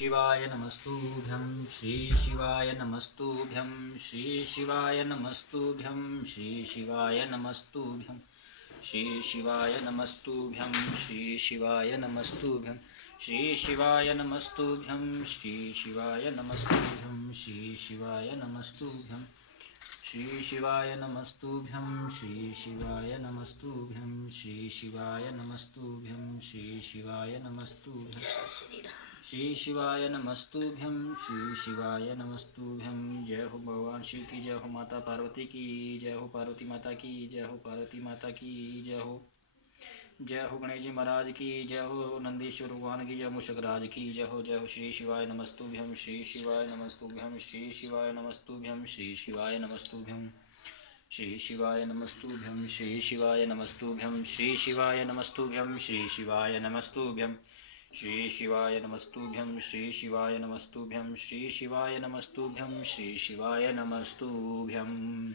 शिवाय नमस्तुभ्यं श्री शिवाय नमस्तुभ्यं श्री शिवाय नमस्तुभ्यं श्री शिवाय नमस्तुभ्यं श्री शिवाय नमस्तुभ्यं श्री शिवाय नमस्तुभ्यं श्री शिवाय नमस्तुभ्यं श्री शिवाय नमस्तुभ्यं श्री शिवाय नमस्तुभ्यं श्री शिवाय नमस्तुभ्यं श्री शिवाय नमस्तुभ्यं श्री शिवाय नमस्तुभ्यं श्री शिवाय नमस्तुभ्यं श्री शिवाय नमस्तुभ्यं श्री शिवाय नमस्तुभ्यं। जय हो भगवान शिव की जय हो, माता पार्वती की जय हो, पार्वती माता की जय हो, पार्वती माता की जय हो। जय हो गणेश जी महाराज की जय हो, नंदीश्वर भगवान की जय, मूषकराज की जय हो। जय हो श्री शिवाय नमस्तुभ्यं श्री शिवाय नमस्तुभ्यं श्री शिवाय नमस्तुभ्यं श्री शिवाय नमस्तुभ्यं श्री शिवाय नमस्तुभ्यं श्री शिवाय नमस्तुभ्यं श्री शिवाय नमस्तुभ्यं श्री शिवाय नमस्तुभ्यं श्री शिवाय नमस्तुभ्यं श्री शिवाय नमस्तुभ्यं श्री शिवाय नमस्तुभ्यं श्री शिवाय नमस्तुभ्यं।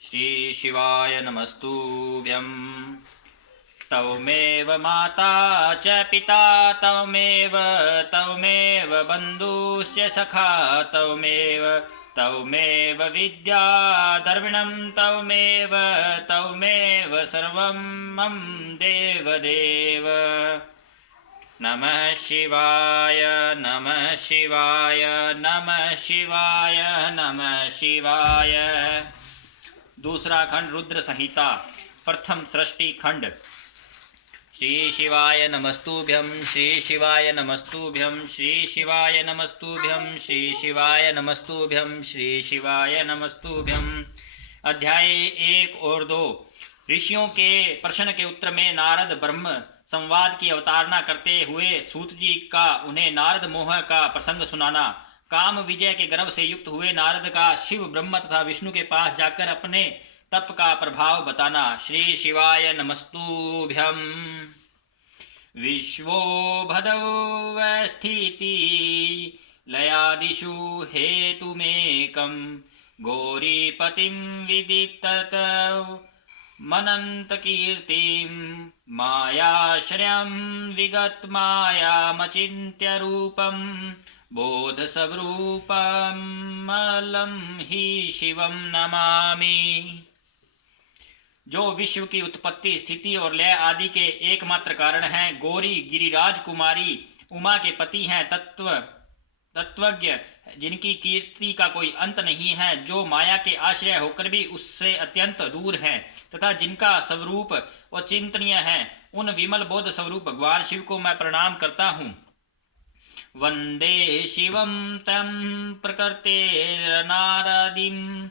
श्री शिवाय नमस्तुभ्यं। तवमेव माता च पिता तवमेव बन्धुश्च सखा तवमेव विद्या द्रविणं तवमेव सर्वं मम देवदेव। नमः शिवाय नमः शिवाय नमः शिवाय नमः शिवाय। दूसरा खंड रुद्र संहिता, प्रथम सृष्टि खंड। श्री शिवाय नमस्तुभ्यं श्री शिवाय नमस्तुभ्यं श्री शिवाय नमस्तुभ्यं श्री शिवाय नमस्तुभ्यं श्री शिवाय नमस्तुभ्यं। अध्याय 1 और 2। ऋषियों के प्रश्न के उत्तर में नारद ब्रह्म संवाद की अवतारणा करते हुए सूत जी का उन्हें नारद मोह का प्रसंग सुनाना। काम विजय के गर्व से युक्त हुए नारद का शिव ब्रह्म तथा विष्णु के पास जाकर अपने तप का प्रभाव बताना। श्री शिवाय नमस्तुभ्यं। विश्वो भदौ स्थिति लयादिषु हेतुमेकं गौरीपतिं विदितत मनंत कीर्तिं मायाश्रयं विगत मायामचिन्त्य रूपं बोध स्वरूपमलं हि शिवं नमामि। जो विश्व की उत्पत्ति स्थिति और लय आदि के एकमात्र कारण हैं, गौरी गिरिराज कुमारी उमा के पति हैं, तत्वज्ञ जिनकी कीर्ति का कोई अंत नहीं है, जो माया के आश्रय होकर भी उससे अत्यंत दूर हैं तथा जिनका स्वरूप अचिंतनीय है, उन विमल बोध स्वरूप भगवान शिव को मैं प्रणाम करता हूँ। वंदे शिवं तं प्रकृतेर्नारदिं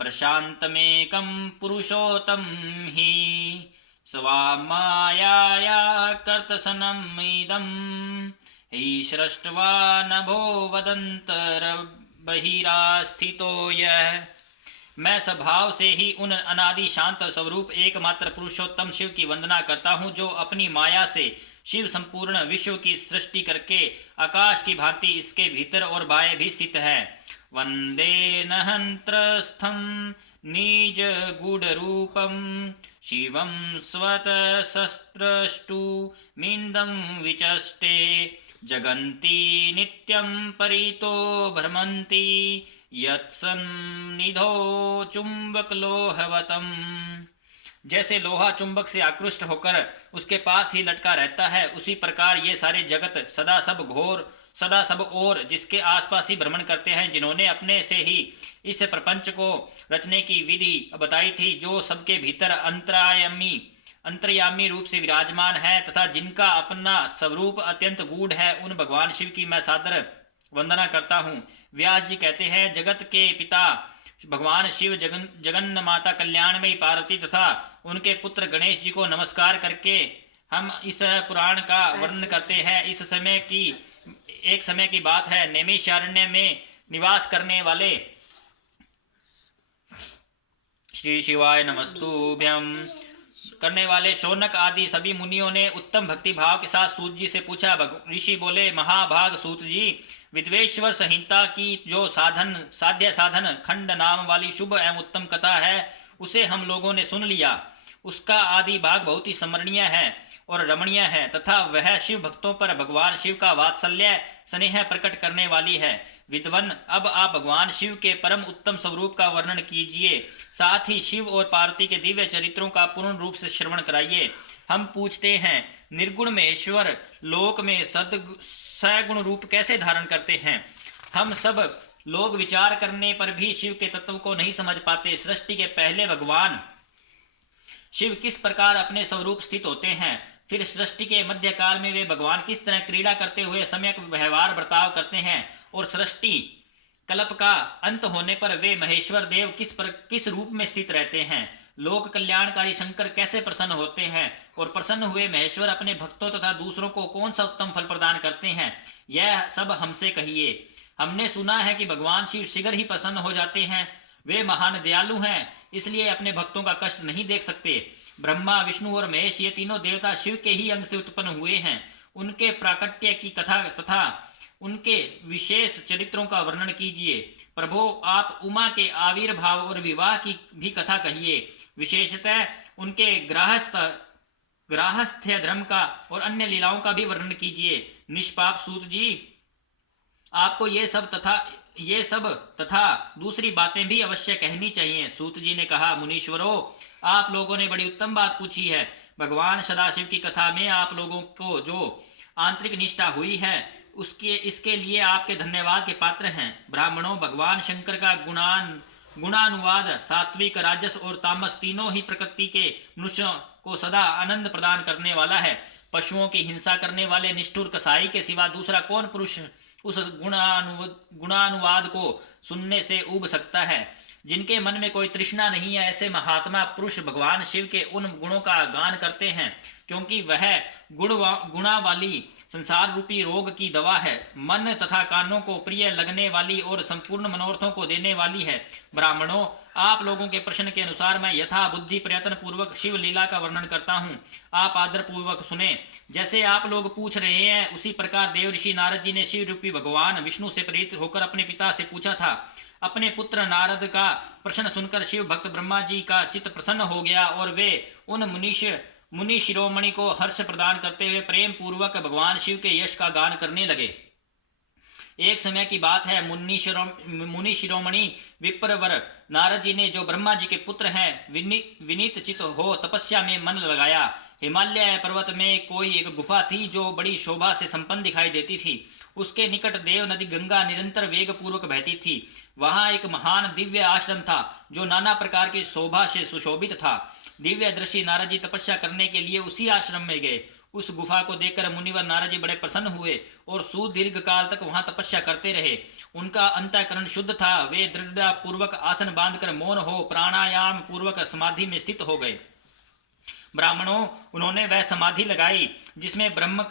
प्रशान्तमेकं पुरुषोत्तम हि स्वामायाया कर्तसनमिदं हि सृष्ट्वा नभो वदन्तर्बहिरास्थितो यः। मैं स्वभाव से ही उन अनादि शांत स्वरूप एकमात्र पुरुषोत्तम शिव की वंदना करता हूँ, जो अपनी माया से शिव संपूर्ण विश्व की सृष्टि करके आकाश की भांति इसके भीतर और बाह्य भी स्थित है। वंदे नहंत्रस्थं निज गूढ़ रूपम शिवं स्वत शस्त्रष्टु मिंदं विचष्टे जगन्ति नित्यं परितो भ्रमन्ति यत्सन्निधो चुंबकलोहवतम्। जैसे लोहा चुंबक से आकृष्ट होकर उसके पास ही लटका रहता है, उसी प्रकार ये सारे जगत सदा सब और जिसके आसपास ही भ्रमण करते हैं, जिन्होंने अपने से ही इस प्रपंच को रचने की विधि बताई थी, जो सबके भीतर अंतर्यामी रूप से विराजमान है तथा जिनका अपना स्वरूप अत्यंत गूढ़ है, उन भगवान शिव की मैं सादर वंदना करता हूँ। व्यास जी कहते हैं, जगत के पिता भगवान शिव जगन्न माता कल्याणमयी पार्वती तथा उनके पुत्र गणेश जी को नमस्कार करके हम इस पुराण का वर्णन करते हैं। एक समय की बात है, नैमिषारण्य में निवास श्री शिवाय नमस्तुभ्यं करने वाले शौनक आदि सभी मुनियों ने उत्तम भक्ति भाव के साथ सूत जी से पूछा। ऋषि बोले, महाभाग सूत जी, विद्वेश्वर संहिता की जो साध्य साधन खंड नाम वाली शुभ एवं उत्तम कथा है, उसे हम लोगों ने सुन लिया। उसका आदि भाग बहुत ही स्मरणीय है और रमणीय है तथा वह शिव भक्तों पर भगवान शिव का वात्सल्य स्नेह प्रकट करने वाली है। विद्वन, अब आप भगवान शिव के परम उत्तम स्वरूप का वर्णन कीजिए, साथ ही शिव और पार्वती के दिव्य चरित्रों का पूर्ण रूप से श्रवण कराइए। हम पूछते हैं, निर्गुण महेश्वर लोक में सगुण रूप कैसे धारण करते हैं? हम सब लोग विचार करने पर भी शिव के तत्व को नहीं समझ पाते। सृष्टि के पहले भगवान शिव किस प्रकार अपने स्वरूप स्थित होते हैं, फिर सृष्टि के मध्य काल में वे भगवान किस तरह क्रीड़ा करते हुए सम्यक व्यवहार बर्ताव करते हैं, और सृष्टि कल्प का अंत होने पर वे महेश्वर देव किस रूप में स्थित रहते हैं। लोक कल्याणकारी शंकर कैसे प्रसन्न होते हैं, और प्रसन्न हुए महेश्वर अपने भक्तों तथा दूसरों को कौन सा उत्तम फल प्रदान करते हैं, यह सब हमसे कहिए। हमने सुना है कि भगवान शिव शीघ्र ही प्रसन्न हो जाते हैं। वे महान दयालु हैं, इसलिए अपने भक्तों का कष्ट नहीं देख सकते। ब्रह्मा, विष्णु और महेश ये तीनों देवता शिव के ही अंग से उत्पन्न हुए हैं। उनके प्राकट्य की कथा तथा उनके विशेष चरित्रों का वर्णन कीजिए। प्रभो, आप उमा के आविर्भाव और विवाह की भी कथा कहिए। विशेषतः उनके ग्राहस्थ्य धर्म का और अन्य लीलाओं का भी वर्णन कीजिए। निष्पाप सूत जी, आपको ये सब तथा दूसरी बातें भी अवश्य कहनी चाहिए। सूत जी ने कहा, मुनीश्वरों, आप लोगों ने बड़ी उत्तम बात पूछी है। भगवान सदाशिव की कथा में आप लोगों को जो आंतरिक निष्ठा हुई है इसके लिए आपके धन्यवाद के पात्र हैं। ब्राह्मणों, भगवान शंकर का गुणानुवाद सात्विक, राजस और तामस तीनों ही प्रकृति के मनुष्यों को सदा आनंद प्रदान करने वाला है। पशुओं की हिंसा करने वाले निष्ठुर कसाई के सिवा दूसरा कौन पुरुष उस गुणानुवाद को सुनने से ऊब सकता है? जिनके मन में कोई तृष्णा नहीं है, ऐसे महात्मा पुरुष भगवान शिव के उन गुणों का गान करते हैं, क्योंकि वह गुणा वाली संसार रूपी रोग की दवा है। मन तथा कानों को प्रिय लगने वाली और संपूर्ण मनोरथों को देने वाली है। ब्राह्मणों, आप लोगों के प्रश्न के अनुसार मैं यथा बुद्धि प्रयत्न पूर्वक शिव लीला का वर्णन करता हूँ। आप आदर पूर्वक सुने। जैसे आप लोग पूछ रहे हैं, उसी प्रकार देव ऋषि नारद जी ने शिव रूपी भगवान विष्णु से प्रेरित होकर अपने पिता से पूछा था। अपने पुत्र नारद का प्रश्न सुनकर शिव भक्त ब्रह्मा जी का चित्त प्रसन्न हो गया और वे उन मुनि शिरोमणि को हर्ष प्रदान करते हुए प्रेम पूर्वक भगवान शिव के यश का गान करने लगे। एक समय की बात है, मुनि शिरोमणि विप्रवर नारद जी ने, जो ब्रह्मा जी के पुत्र हैं, विनीत चित्त हो तपस्या में मन लगाया। हिमालय पर्वत में कोई एक गुफा थी जो बड़ी शोभा से संपन्न दिखाई देती थी। उसके निकट देव नदी गंगा निरंतर वेग पूर्वक बहती थी। वहां एक महान दिव्य आश्रम था जो नाना प्रकार की शोभा से सुशोभित था। दिव्य दृष्टि नारद जी तपस्या करने के लिए उसी आश्रम में गए। उस गुफा को देखकर मुनिवर नारद जी बड़े प्रसन्न हुए और सुदीर्घ काल तक वहां तपस्या करते रहे। उनका अंतःकरण शुद्ध था। वे दृढ़ता पूर्वक आसन बांधकर मौन हो प्राणायाम पूर्वक समाधि में स्थित हो गए। ब्राह्मणों, उन्होंने वह समाधि लगाई जिसमें ब्रह्म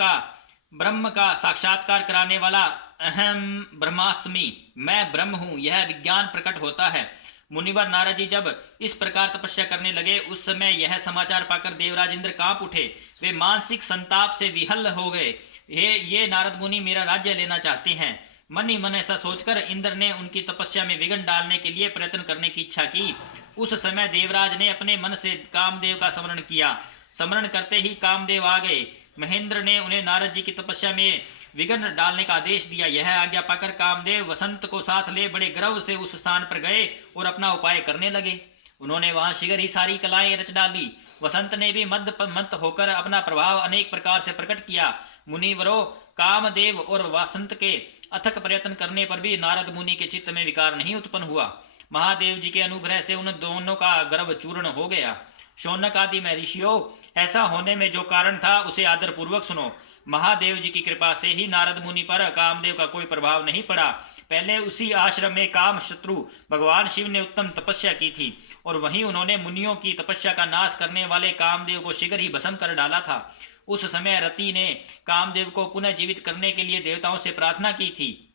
का साक्षात्कार कराने वाला अहम ब्रह्मास्मि, मैं ब्रह्म हूँ, यह विज्ञान प्रकट होता है। मुनिवर नारद जी जब इस प्रकार तपस्या करने लगे, उस समय यह समाचार पाकर देवराज इंद्र कांप उठे। वे मानसिक संताप से विहल हो गए। ये नारद मुनि मेरा राज्य लेना चाहते हैं। मन ही मन ऐसा सोचकर इंद्र ने उनकी तपस्या में विघ्न डालने के लिए प्रयत्न करने की इच्छा की। उस समय देवराज ने अपने मन से कामदेव का स्मरण किया। स्मरण करते ही कामदेव आ गए। महेंद्र ने उन्हें नारद जी की तपस्या में विघ्न डालने का आदेश दिया। यह आज्ञा पाकर कामदेव वसंत को साथ ले बड़े गर्व से उस स्थान पर गए और अपना उपाय करने लगे। उन्होंने वहां शीघ्र ही सारी कलाएं रच डाली। वसंत ने भी मत होकर अपना प्रभाव अनेक प्रकार से प्रकट किया। मुनिवरों, कामदेव और वसंत के अथक प्रयत्न करने पर भी नारद मुनि के चित्त में विकार नहीं उत्पन्न हुआ। महादेव जी के अनुग्रह से उन दोनों का गर्व चूर्ण हो गया। शौनक आदि में ऋषियों, ऐसा होने में जो कारण था उसे आदर पूर्वक सुनो। महादेव जी की कृपा से ही नारद मुनि पर कामदेव का कोई प्रभाव नहीं पड़ा। पहले उसी आश्रम में काम शत्रु भगवान शिव ने उत्तम तपस्या की थी और वहीं उन्होंने मुनियों की तपस्या का नाश करने वाले कामदेव को शीघ्र ही भस्म कर डाला था। उस समय रति ने कामदेव को पुनः जीवित करने के लिए देवताओं से प्रार्थना की थी।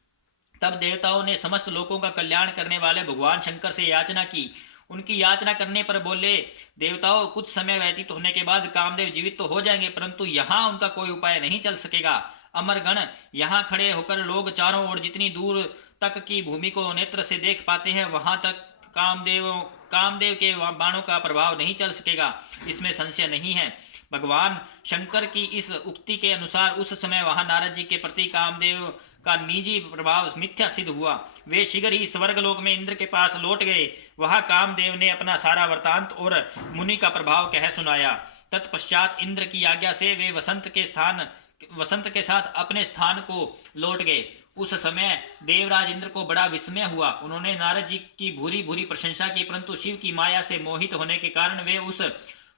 तब देवताओं ने समस्त लोगों का कल्याण करने वाले भगवान शंकर से याचना की। उनकी याचना करने पर बोले, देवताओं, कुछ समय व्यतीत होने के बाद कामदेव जीवित तो हो जाएंगे, परंतु यहाँ उनका कोई उपाय नहीं चल सकेगा। अमरगण, यहाँ खड़े होकर लोग चारों ओर जितनी दूर तक की भूमि को नेत्र से देख पाते हैं, वहां तक कामदेव के बाणों का प्रभाव नहीं चल सकेगा, इसमें संशय नहीं है। भगवान शंकर की इस उक्ति के अनुसार उस समय वहां नारद जी के प्रति कामदेव का निजी प्रभाव मिथ्या सिद्ध हुआ। वे शीघ्र ही स्वर्गलोक में इंद्र के पास लौट गए। वहां कामदेव ने अपना सारा वृतांत और मुनि का प्रभाव कह सुनाया। तत्पश्चात इंद्र की आज्ञा से वे वसंत के साथ अपने स्थान को लौट गए। उस समय देवराज इंद्र को बड़ा विस्मय हुआ। उन्होंने नारद जी की भूरी भूरी प्रशंसा की, परंतु शिव की माया से मोहित होने के कारण वे उस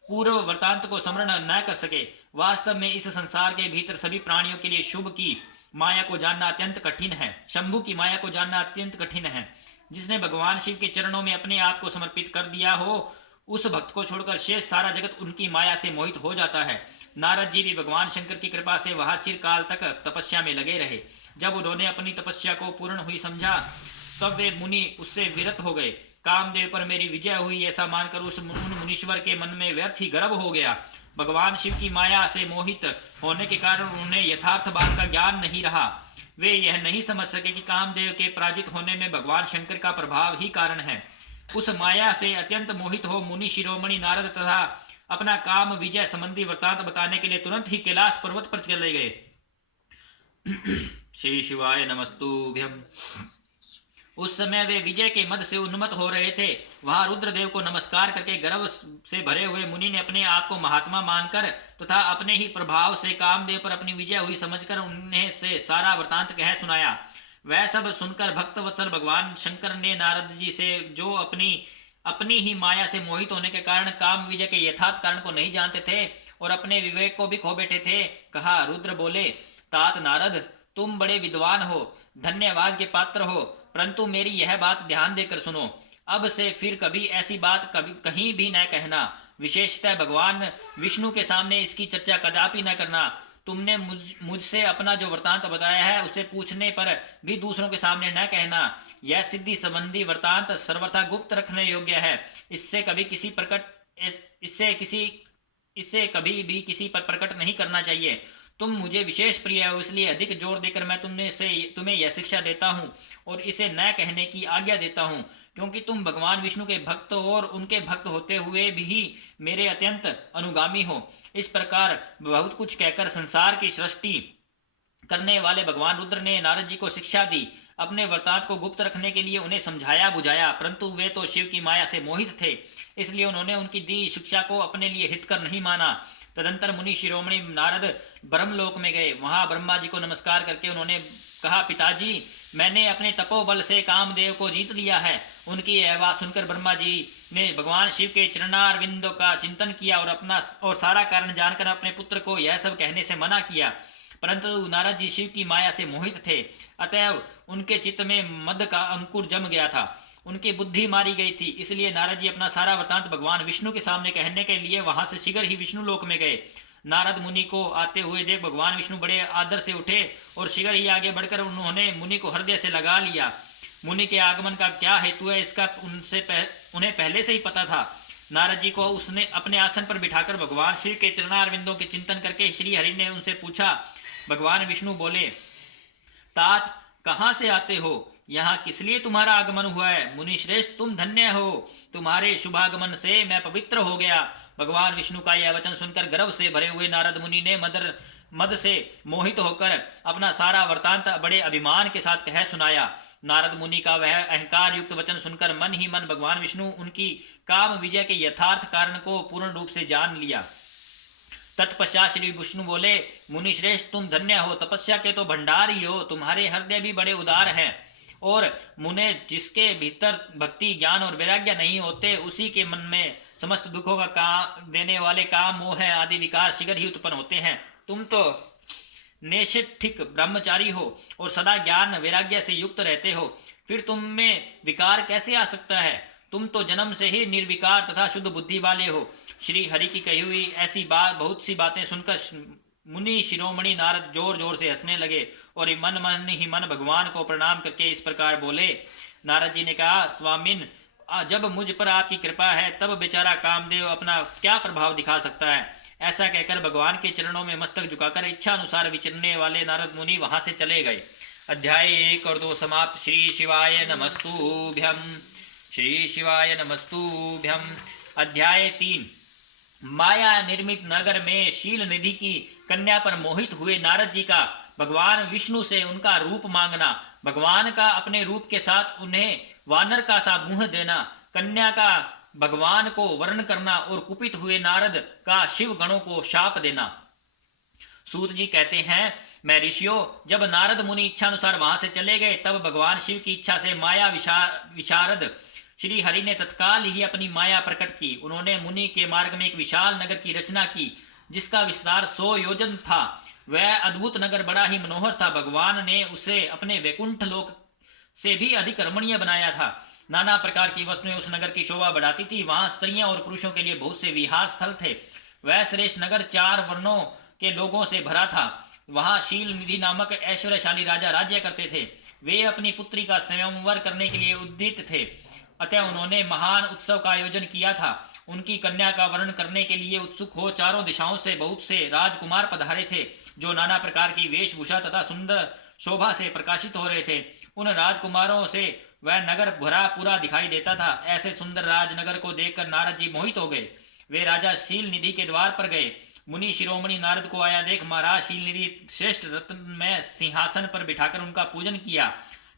पूर्व वृतांत को स्मरण न कर सके। वास्तव में इस संसार के भीतर सभी प्राणियों के लिए शुभ की माया को जानना अत्यंत कठिन है, शंभु की माया को जानना अत्यंत कठिन है। जिसने भगवान शिव के चरणों में अपने आप को समर्पित कर दिया हो, उस भक्त को छोड़कर शेष सारा जगत उनकी माया से मोहित हो जाता है। नारद जी भी भगवान शंकर की कृपा से वहां चिरकाल तक तपस्या में लगे रहे। जब उन्होंने अपनी तपस्या को पूर्ण हुई समझा, तब वे मुनि उससे विरत हो गए। कामदेव पर मेरी विजय हुई ऐसा मानकर उस मुनीश्वर के मन में व्यर्थ ही गर्व हो गया। भगवान शिव की माया से मोहित होने के कारण उन्हें यथार्थ बात का ज्ञान नहीं रहा। वे यह नहीं समझ सके कि कामदेव के पराजित होने में भगवान शंकर का प्रभाव ही कारण है। उस माया से अत्यंत मोहित हो मुनि शिरोमणि नारद तथा अपना काम विजय संबंधी वृतांत बताने के लिए तुरंत ही कैलाश पर्वत पर चले गए। श्री शिवाय नमस्तुभ्यम। उस समय वे विजय के मद से उन्मत्त हो रहे थे। वहां रुद्रदेव को नमस्कार करके गर्व से भरे हुए मुनि ने अपने आप को महात्मा मानकर तथा अपने ही प्रभाव से कामदेव पर अपनी विजय हुई समझकर उन्हें से सारा वृतांत कह सुनाया। वह सब सुनकर भक्त वत्सल भगवान शंकर ने नारद जी से, जो अपनी ही माया से मोहित होने के कारण काम विजय के यथार्थ कारण को नहीं जानते थे और अपने विवेक को भी खो बैठे थे, कहा। रुद्र बोले, तात नारद, तुम बड़े विद्वान हो, धन्यवाद के पात्र हो, परंतु मेरी यह बात ध्यान देकर सुनो। अब से फिर कभी ऐसी बात कहीं भी न कहना। विशेषतः भगवान विष्णु के सामने इसकी चर्चा कदापि न करना। तुमने मुझसे अपना जो वृतांत बताया है उसे पूछने पर भी दूसरों के सामने न कहना। यह सिद्धि संबंधी वृतांत सर्वथा गुप्त रखने योग्य है। इससे कभी भी किसी पर प्रकट नहीं करना चाहिए। तुम मुझे विशेष प्रिय हो, इसलिए अधिक जोर देकर मैं तुम्हें यह शिक्षा देता हूँ और इसे न कहने की आज्ञा देता हूँ, क्योंकि तुम भगवान विष्णु के भक्त हो और उनके भक्त होते हुए भी मेरे अत्यंत अनुगामी हो। इस प्रकार बहुत कुछ कहकर संसार की सृष्टि करने वाले भगवान रुद्र ने नारद जी को शिक्षा दी। अपने वृतांत को गुप्त रखने के लिए उन्हें समझाया बुझाया, परंतु वे तो शिव की माया से मोहित थे, इसलिए उन्होंने उनकी दी शिक्षा को अपने लिए हितकर नहीं माना। तदंतर मुनि शिरोमणि नारद ब्रह्मलोक में गए। वहां ब्रह्मा जी को नमस्कार करके उन्होंने कहा, पिताजी, मैंने अपने तपोबल से कामदेव को जीत लिया है। उनकी यह बात सुनकर ब्रह्मा जी ने भगवान शिव के चरणारविंदों का चिंतन किया और सारा कारण जानकर अपने पुत्र को यह सब कहने से मना किया, परंतु नारद जी शिव की माया से मोहित थे, अतएव उनके चित्त में मद का अंकुर जम गया था, उनकी बुद्धि मारी गई थी। इसलिए नारद जी अपना सारा वृतांत भगवान विष्णु के सामने कहने के लिए वहां से शीघ्र ही विष्णु लोक में गए। नारद मुनि को आते हुए देख भगवान विष्णु बड़े आदर से उठे और शीघ्र ही आगे बढ़कर उन्होंने मुनि को हृदय से लगा लिया। मुनि के आगमन का क्या हेतु है इसका उन्हें पहले से ही पता था। नारद जी को उसने अपने आसन पर बिठाकर भगवान शिव के चरणारविंदों के चिंतन करके श्री हरि ने उनसे पूछा। भगवान विष्णु बोले, तात, कहाँ से आते हो? यहाँ किस लिए तुम्हारा आगमन हुआ है? मुनि श्रेष्ठ, तुम धन्य हो, तुम्हारे शुभागमन से मैं पवित्र हो गया। भगवान विष्णु का यह वचन सुनकर गर्व से भरे हुए नारद मुनि ने मद से मोहित होकर अपना सारा वृतांत बड़े अभिमान के साथ कह सुनाया। नारद मुनि का वह अहंकार युक्त वचन सुनकर मन ही मन भगवान विष्णु उनकी काम विजय के यथार्थ कारण को पूर्ण रूप से जान लिया। तत्पश्चात श्री विष्णु बोले, मुनि श्रेष्ठ, तुम धन्य हो, तपस्या के तो भंडार ही हो, तुम्हारे हृदय भी बड़े उदार हैं और मुने जिसके भीतर भक्ति, ज्ञान और वैराग्य नहीं होते, उसी के मन में समस्त दुखों का देने वाले काम, मोह आदि विकार शीघ्र ही उत्पन्न होते हैं। तुम तो नैष्ठिक ब्रह्मचारी हो और सदा ज्ञान वैराग्य से युक्त रहते हो, फिर तुम में विकार कैसे आ सकता है? तुम तो जन्म से ही निर्विकार तथा शुद्ध बुद्धि वाले हो। श्री हरि की कही हुई ऐसी बहुत सी बातें सुनकर मुनि शिरोमणि नारद जोर जोर से हंसने लगे और मन ही मन भगवान को प्रणाम करके इस प्रकार बोले। नारद जी ने कहा, स्वामिन, जब मुझ पर आपकी कृपा है तब बेचारा कामदेव अपना क्या प्रभाव दिखा सकता है। ऐसा कहकर भगवान के चरणों में मस्तक झुकाकर इच्छा अनुसार विचरने वाले नारद मुनि वहां से चले गए। अध्याय 1 और 2 समाप्त। श्री शिवाय नमस्तुभ्यम। श्री शिवाय नमस्तुभ्यं। अध्याय 3। माया निर्मित नगर में शील निधि की कन्या पर मोहित हुए नारद जी का भगवान विष्णु से उनका रूप मांगना, भगवान का अपने रूप के साथ उन्हें वानर का सा मुंह देना, कन्या का भगवान को वर्ण करना और कुपित हुए नारद का शिव गणों को शाप देना। सूत जी कहते हैं, मैं ऋषियों, जब नारद मुनि इच्छानुसार वहां से चले गए तब भगवान शिव की इच्छा से माया विशारद श्री हरि ने तत्काल ही अपनी माया प्रकट की। उन्होंने मुनि के मार्ग में एक विशाल नगर की रचना की जिसका विस्तार 100 योजन था। वह अद्भुत नगर बड़ा ही मनोहर था। भगवान ने उसे अपने वैकुंठ लोक से भी अधिक रमणीय बनाया था। नाना प्रकार की वस्तुएं उस नगर की शोभा बढ़ाती थी। वहां स्त्रियां और पुरुषों के लिए बहुत से विहार स्थल थे। वह श्रेष्ठ नगर 4 वर्णों के लोगों से भरा था। वहां शील निधि नामक ऐश्वर्यशाली राजा राज्य करते थे। वे अपनी पुत्री का स्वयंवर करने के लिए उद्यत थे, अतः उन्होंने महान उत्सव का आयोजन किया था। उनकी कन्या का वर्ण करने के लिए उत्सुक हो चारों दिशाओं से बहुत से राजकुमार पधारे थे, जो नाना प्रकार की वेशभूषा तथा सुंदर शोभा से प्रकाशित हो रहे थे। उन राजकुमारों से वह नगर भरा पूरा दिखाई देता था। ऐसे सुंदर राजनगर को देखकर नारद जी मोहित हो गए। वे राजा शील निधि के द्वार पर गए। मुनि शिरोमणि नारद को आया देख महाराज शील निधि श्रेष्ठ रत्न में सिंहासन पर बिठाकर उनका पूजन किया।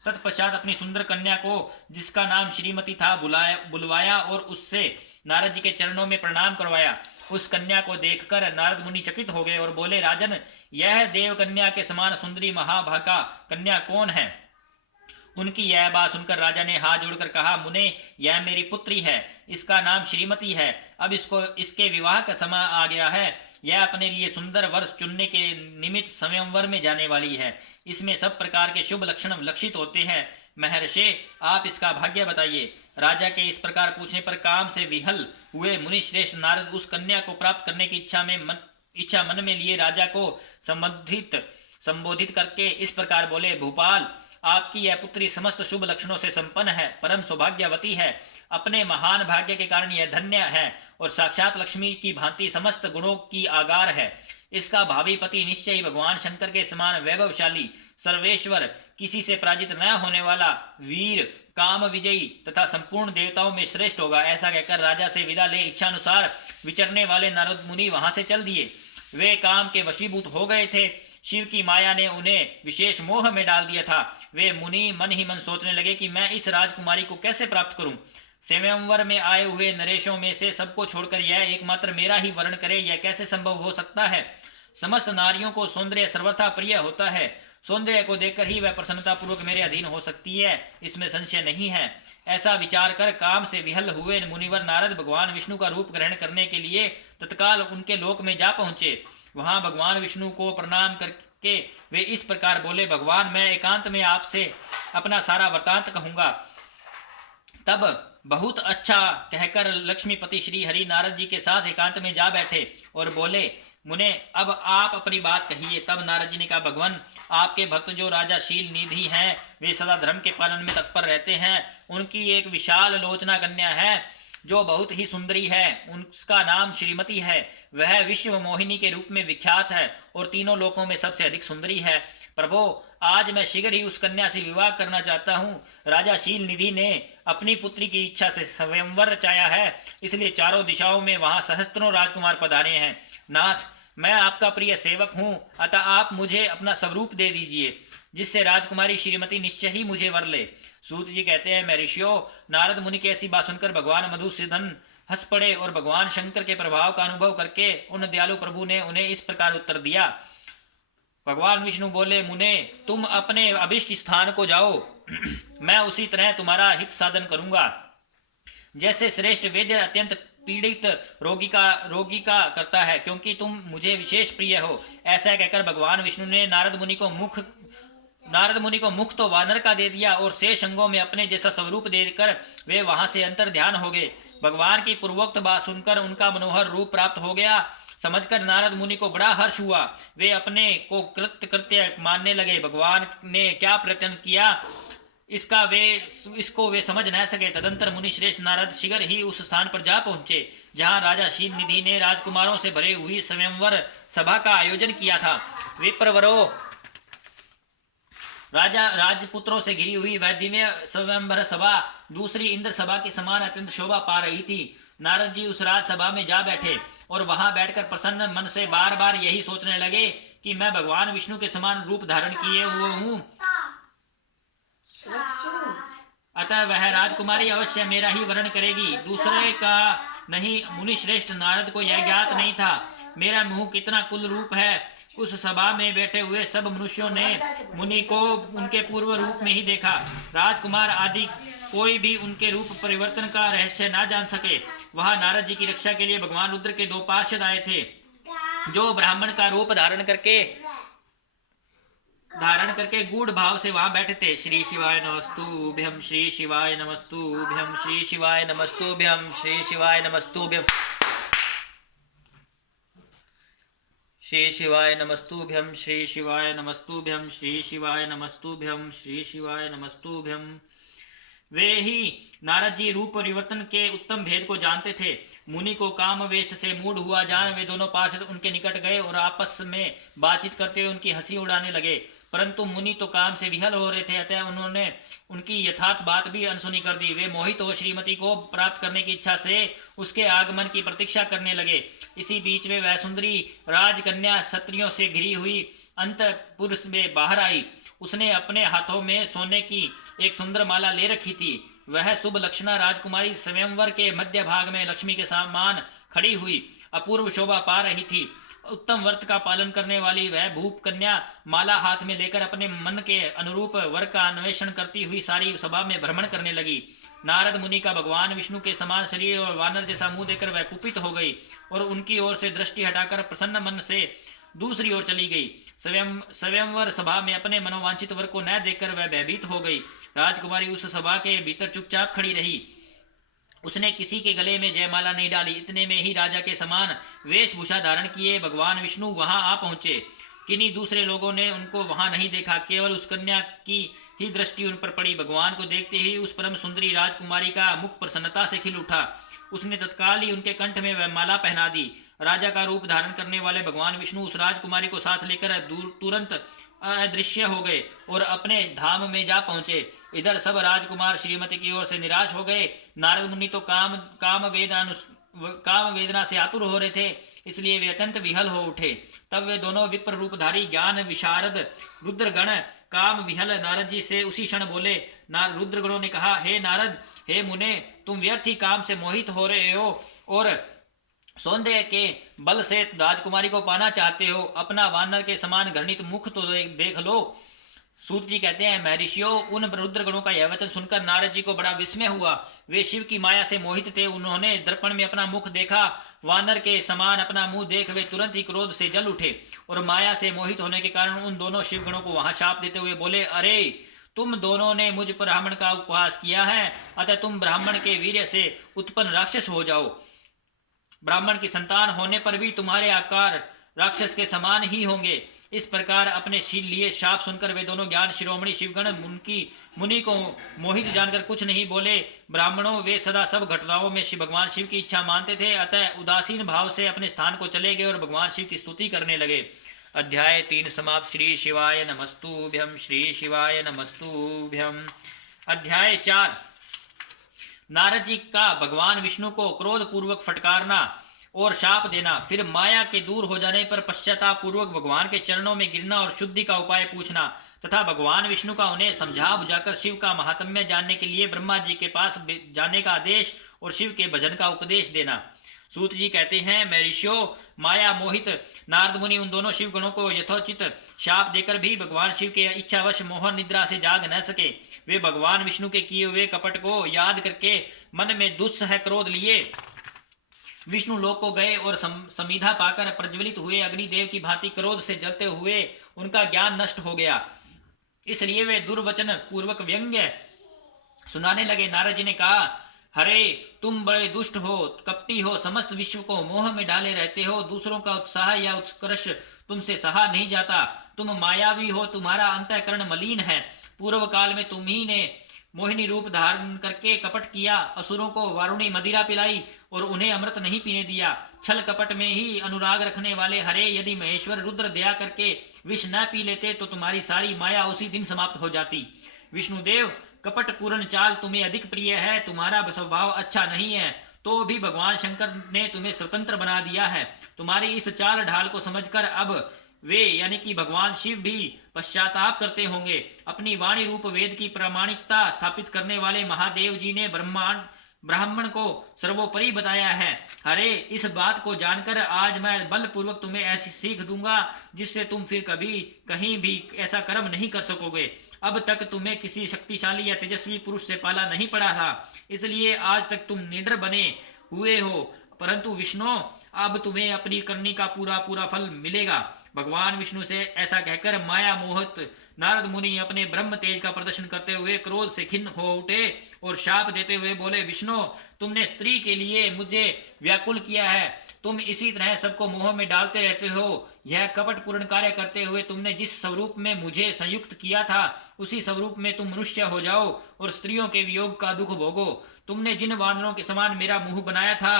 तत्पश्चात अपनी सुंदर कन्या को, जिसका नाम श्रीमती था, बुलवाया और उससे नारद जी के चरणों में प्रणाम करवाया। उस कन्या को देखकर नारद मुनि चकित हो गए और बोले, राजन, यह देव कन्या के समान सुंदरी महाभागा कन्या कौन है? उनकी यह बात सुनकर राजा ने हाथ जोड़कर कहा, मुने, यह मेरी पुत्री है, इसका नाम श्रीमती है। अब इसके विवाह का समय आ गया है। यह अपने लिए सुंदर वर्ष चुनने के निमित्त स्वयंवर में जाने वाली है। इसमें सब प्रकार के शुभ लक्षण लक्षित होते हैं। महर्षि, आप इसका भाग्य बताइए। राजा के इस प्रकार पूछने पर काम से विहल हुए मुनि श्रेष्ठ नारद उस कन्या को प्राप्त करने की इच्छा मन में लिए राजा को संबोधित करके इस प्रकार बोले, भूपाल, आपकी यह पुत्री समस्त शुभ लक्षणों से संपन्न है, परम सौभाग्यवती है। अपने महान भाग्य के कारण यह धन्य है और साक्षात लक्ष्मी की भांति समस्त गुणों की आगार है। इसका भावी पति निश्चय ही भगवान शंकर के समान वैभवशाली, सर्वेश्वर, किसी से पराजित न होने वाला, वीर, काम विजयी तथा संपूर्ण देवताओं में श्रेष्ठ होगा। ऐसा कहकर राजा से विदा ले इच्छानुसार विचरने वाले नारद मुनि वहां से चल दिए। वे काम के वशीभूत हो गए थे। शिव की माया ने उन्हें विशेष मोह में डाल दिया था। वे मुनि मन ही मन सोचने लगे कि मैं इस राजकुमारी को कैसे प्राप्त करूं। स्वयंवर में आए हुए नरेशों में से सबको छोड़कर यह एकमात्र मेरा ही वर्ण करे, यह कैसे संभव हो सकता है? समस्त नारियों को सौंदर्य सर्वथा प्रिय होता है। सौंदर्य को देखकर ही वह प्रसन्नता पूर्वक मेरे अधीन हो सकती है, इसमें संशय नहीं है। ऐसा विचार कर काम से विहल हुए मुनिवर नारद भगवान विष्णु का रूप ग्रहण करने के लिए तत्काल उनके लोक में जा पहुंचे। वहां भगवान विष्णु को प्रणाम करके वे इस प्रकार बोले, भगवान, मैं एकांत में आपसे अपना सारा वृतांत कहूंगा। तब बहुत अच्छा कहकर लक्ष्मीपति श्री हरि नारद जी के साथ एकांत में जा बैठे और बोले, मुने, अब आप अपनी बात कहिए। तब नारद जी ने कहा, भगवान, आपके भक्त जो राजा शील निधि हैं, वे सदा धर्म के पालन में तत्पर रहते हैं। उनकी एक विशाल लोचना कन्या है जो बहुत ही सुंदरी है। उसका नाम श्रीमती है। वह विश्व मोहिनी के रूप में विख्यात है और तीनों लोकों में सबसे अधिक सुंदरी है। प्रभो, आज मैं शीघ्र ही उस कन्या से विवाह करना चाहता हूँ। राजा शील निधि ने अपनी पुत्री की इच्छा से स्वयंवर रचाया है, इसलिए चारों दिशाओं में वहां सहस्त्रों राजकुमार पधारे हैं। नाथ, मैं आपका प्रिय सेवक हूँ, अतः आप मुझे अपना स्वरूप दे दीजिए, जिससे राजकुमारी श्रीमती निश्चय ही मुझे वर ले। सूत जी कहते हैं, मैं ऋषियों, नारद मुनि की ऐसी बात सुनकर भगवान मधुसूदन हंस पड़े और भगवान शंकर के प्रभाव का अनुभव करके उन दयालु प्रभु ने उन्हें इस प्रकार उत्तर दिया। भगवान विष्णु बोले, मुने, तुम अपने अभिष्ट स्थान को जाओ। मैं उसी तरह तुम्हारा हित साधन करूंगा, जैसे श्रेष्ठ वैद्य अत्यंत पीड़ित रोगी का करता है, क्योंकि तुम मुझे विशेष प्रिय हो। ऐसा कहकर भगवान विष्णु ने नारद मुनि को मुख तो वानर का दे दिया और शेष अंगों में अपने जैसा स्वरूप देकर वे वहां से अंतर ध्यान हो गए। भगवान की पूर्वोक्त बात सुनकर उनका मनोहर रूप प्राप्त हो गया समझकर नारद मुनि को बड़ा हर्ष हुआ। वे अपने को कृत्य मानने लगे। भगवान ने क्या प्रयत्न किया इसको वे समझ न सके। तदंतर मुनि श्रेष्ठ नारद शीघ्र ही उस स्थान पर जा पहुंचे जहां राजा शील निधि ने राजकुमारों से भरे हुई स्वयंवर सभा का आयोजन किया था। विप्रवरों, राजा राजपुत्रों से घिरी हुई वह दिव्य स्वयंवर सभा दूसरी इंद्र सभा के समान अत्यंत शोभा पा रही थी। नारद जी उस राजसभा में जा बैठे और वहां बैठकर प्रसन्न मन से बार बार यही सोचने लगे कि मैं भगवान विष्णु के समान रूप धारण किए हुए हूँ, अतः वह राजकुमारी अवश्य मेरा ही वर्ण करेगी, दूसरे का नहीं। मुनि श्रेष्ठ नारद को यह ज्ञात नहीं था मेरा मुंह कितना कुल रूप है। उस सभा में बैठे हुए सब मनुष्यों ने मुनि को उनके पूर्व रूप में ही देखा। राजकुमार आदि कोई भी उनके रूप परिवर्तन का रहस्य ना जान सके। वहां नारद जी की रक्षा के लिए भगवान रुद्र के 2 पार्षद आए थे, जो ब्राह्मण का रूप धारण करके गूढ़ भाव से वहां बैठे थे। श्री शिवाय नमस्तुभ्यम, श्री शिवाय नमस्तुभ्यम, श्री शिवाय नमस्तुभ्यम, श्री शिवाय नमस्तुभ्यम, श्री शिवाय नमस्तुभ्यम, श्री शिवाय नमस्तुभ्यम, श्री शिवाय नमस्तुभ्यम, श्री शिवाय नमस्तुभ्यम। वे ही नारद जी रूप परिवर्तन के उत्तम भेद को जानते थे। मुनि को काम वेश से मूड हुआ जान वे दोनों पार्षद उनके निकट गए और आपस में बातचीत करते हुए उनकी हंसी उड़ाने लगे, परंतु मुनि तो काम से विहल हो रहे थे, अतः उन्होंने उनकी यथार्थ बात भी अनसुनी कर दी। वे मोहित हो श्रीमती को प्राप्त करने की इच्छा से उसके आगमन की प्रतीक्षा करने लगे। इसी बीच में वह सुंदरी राजकन्या क्षत्रियों से घिरी हुई अंतपुर में बाहर आई। उसने अपने हाथों में सोने की एक सुंदर माला ले रखी थी। वह शुभ लक्षणा राजकुमारी स्वयंवर के मध्य भाग में लक्ष्मी के समान खड़ी हुई अपूर्व शोभा पा रही थी। उत्तम व्रत का पालन करने वाली वह भूप कन्या माला हाथ में लेकर अपने मन के अनुरूप वर का अन्वेषण करती हुई सारी सभा में भ्रमण करने लगी। नारद मुनि का भगवान विष्णु के समान शरीर और वानर जैसा मुंह देखकर वह कुपित हो गई और उनकी ओर से दृष्टि हटाकर प्रसन्न मन से दूसरी ओर चली गई। स्वयंवर सभा में अपने मनोवांछित वर को न देखकर वह भयभीत हो गई। राजकुमारी उस सभा के भीतर चुपचाप खड़ी रही। उसने किसी के गले में जयमाला नहीं डाली। इतने में ही राजा के समान वेशभूषा धारण किए भगवान विष्णु वहां आ पहुंचे। किन्हीं दूसरे लोगों ने उनको वहां नहीं देखा, केवल उस कन्या की ही दृष्टि उन पर पड़ी। भगवान को देखते ही उस परम सुंदरी राजकुमारी का मुख प्रसन्नता से खिल उठा। उसने तत्काल ही उनके कंठ में वह माला पहना दी। राजा का रूप धारण करने वाले भगवान विष्णु उस राजकुमारी को साथ लेकर तुरंत अदृश्य हो गए और अपने धाम में जा पहुंचे। इधर सब राजकुमार श्रीमती की ओर से निराश हो गए। नारद मुनि तो काम वेदना से आतुर हो रहे थे, इसलिए वे अत्यंत विहल हो उठे। तब वे दोनों विप्र रूपधारी ज्ञान विशारद रुद्रगण काम विहल नारद जी से उसी क्षण बोले। रुद्रगणों ने कहा, हे नारद, हे मुने, तुम व्यर्थ ही काम से मोहित हो रहे हो और सौंदर्य के बल से राजकुमारी को पाना चाहते हो। अपना वानर के समान घृणित मुख तो देख लो। सूत जी कहते हैं, महर्षियों, उन रुद्रगणों का यह वचन सुनकर नारद जी को बड़ा विस्मय हुआ। वे शिव की माया से मोहित थे। उन्होंने दर्पण में अपना मुख देखा। वानर के समान अपना मुंह देख वे तुरंत ही क्रोध से जल उठे और माया से मोहित होने के कारण उन दोनों शिवगणों को वहां शाप देते हुए बोले, अरे तुम दोनों ने मुझ ब्राह्मण का उपवास किया है, अतः तुम ब्राह्मण के वीर्य से उत्पन्न राक्षस हो जाओ। ब्राह्मण की संतान होने पर भी तुम्हारे आकार राक्षस के समान ही होंगे। इस प्रकार अपने लिए शाप सुनकर वे दोनों ज्ञान शिरोमणि शिवगण मुनि को मोहित जानकर कुछ नहीं बोले। ब्राह्मणों, वे सदा सब घटनाओं में भगवान शिव की इच्छा मानते थे, अतः उदासीन भाव से अपने स्थान को चले गए और भगवान शिव की स्तुति करने लगे। अध्याय 3 समाप्त। श्री शिवाय नमस्तुभ्यम, श्री शिवाय नमस्तुभ्यम। अध्याय 4। नारद जी का भगवान विष्णु को क्रोध पूर्वक फटकारना और शाप देना, फिर माया के दूर हो जाने पर पश्चाताप पूर्वक भगवान के चरणों में गिरना और शुद्धि का उपाय पूछना, तथा भगवान विष्णु का उन्हें समझा बुझाकर शिव का महात्म्य जानने के लिए ब्रह्मा जी के पास जाने का आदेश और शिव के भजन का उपदेश देना। सूत जी कहते हैं, महर्षियों, माया मोहित नारद मुनि उन दोनों शिव गणों को यथोचित शाप देकर भी भगवान शिव के इच्छावश मोहन निद्रा से जाग न सके। वे भगवान विष्णु के किए हुए कपट को याद करके मन में दुस्सह क्रोध लिए विष्णु लोक को गए और समीधा पाकर प्रज्वलित हुए अग्निदेव की भांति क्रोध से जलते हुए उनका ज्ञान नष्ट हो गया। इसलिए वे दुर्वचन पूर्वक व्यंग्य सुनाने लगे। नारद जी ने कहा, हरे तुम बड़े दुष्ट हो, कपटी हो, समस्त विश्व को मोह में डाले रहते हो। दूसरों का उत्साह या उत्कर्ष तुमसे सहा नहीं जाता। तुम मायावी हो, तुम्हारा अंतःकरण मलिन है। पूर्व काल में तुम्ही ने मोहिनी रूप धारण करके कपट किया, असुरों को वारुणी मदिरा पिलाई और उन्हें अमृत नहीं पीने दिया। छल कपट में ही अनुराग रखने वाले हरे, यदि महेश्वर रुद्र दया करके विष न पी लेते तो तुम्हारी सारी माया उसी दिन समाप्त हो जाती। विष्णुदेव, कपट पूर्ण चाल तुम्हें अधिक प्रिय है, तुम्हारा स्वभाव अच्छा नहीं है, तो भी भगवान शंकर ने तुम्हें स्वतंत्र बना दिया है। तुम्हारी इस चाल ढाल को समझकर अब वे यानी कि भगवान शिव भी पश्चाताप करते होंगे। अपनी वाणी रूप वेद की प्रामाणिकता स्थापित करने वाले महादेव जी ने ब्राह्मण को सर्वोपरि बताया है। हरे, इस बात को जानकर आज मैं बलपूर्वक तुम्हें ऐसी सीख दूंगा जिससे तुम फिर कभी कहीं भी ऐसा कर्म नहीं कर सकोगे। अब तक तुम्हें किसी शक्तिशाली या तेजस्वी पुरुष से पाला नहीं पड़ा था, इसलिए आज तक तुम निडर बने हुए हो, परंतु विष्णु, अब तुम्हें अपनी करनी का पूरा पूरा फल मिलेगा। भगवान विष्णु से ऐसा कहकर माया मोहित नारद मुनि अपने ब्रह्म तेज का प्रदर्शन करते हुए क्रोध से खिन्न हो उठे और शाप देते हुए बोले, विष्णु, तुमने स्त्री के लिए मुझे व्याकुल किया है, तुम इसी तरह सबको मोह में डालते रहते हो। यह कपट पूर्ण कार्य करते हुए तुमने जिस स्वरूप में मुझे संयुक्त किया था, उसी स्वरूप में तुम मनुष्य हो जाओ और स्त्रियों के वियोग का दुख भोगो। तुमने जिन वानरों के समान मेरा मुंह बनाया था,